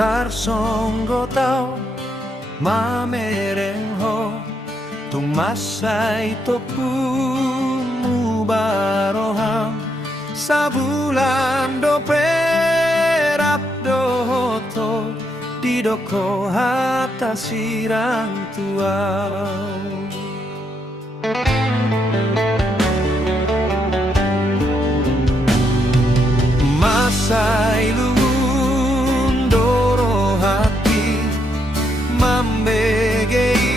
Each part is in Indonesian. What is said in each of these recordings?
Tarsonggo tau mamereng ho tung masai topumu baroham sabulan do perak do hoto di doko hata sirang tua. Masai lundoro hati mambegei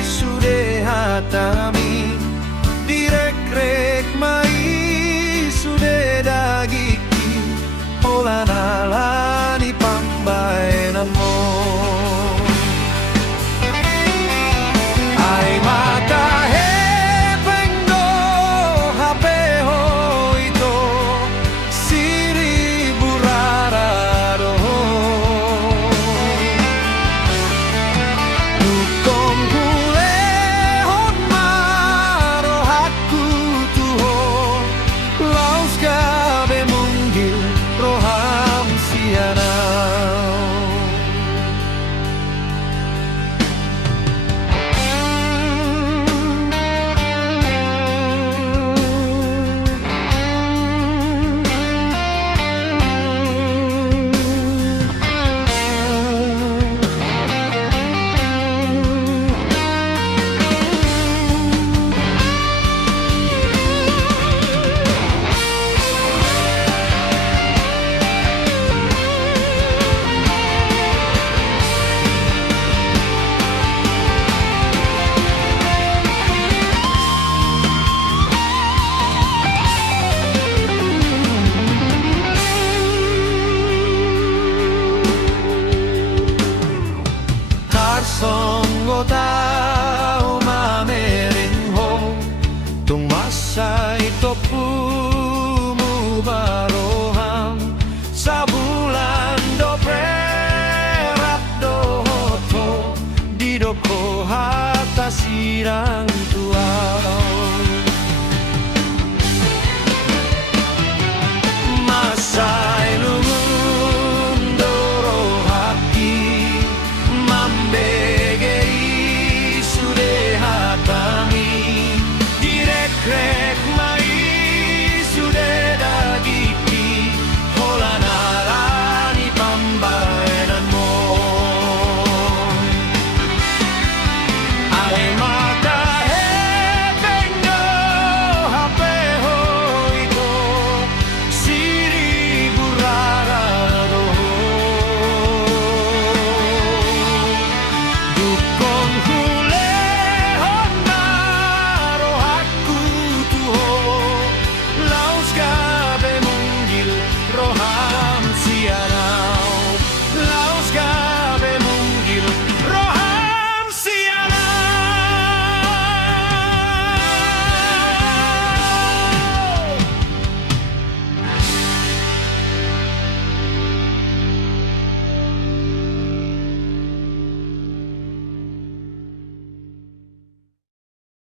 sude hatami direk-rek mai sude dagiki olanalani pambaenanmu ai mata hepenggo hapeho ito siri burarado dukong hule hon maro hakku tuho laus gabe munggil roham sianau. Tarsonggo tau mamereng ho tung masai topumu baroham sabulan do perak do hoto di doko hata sirang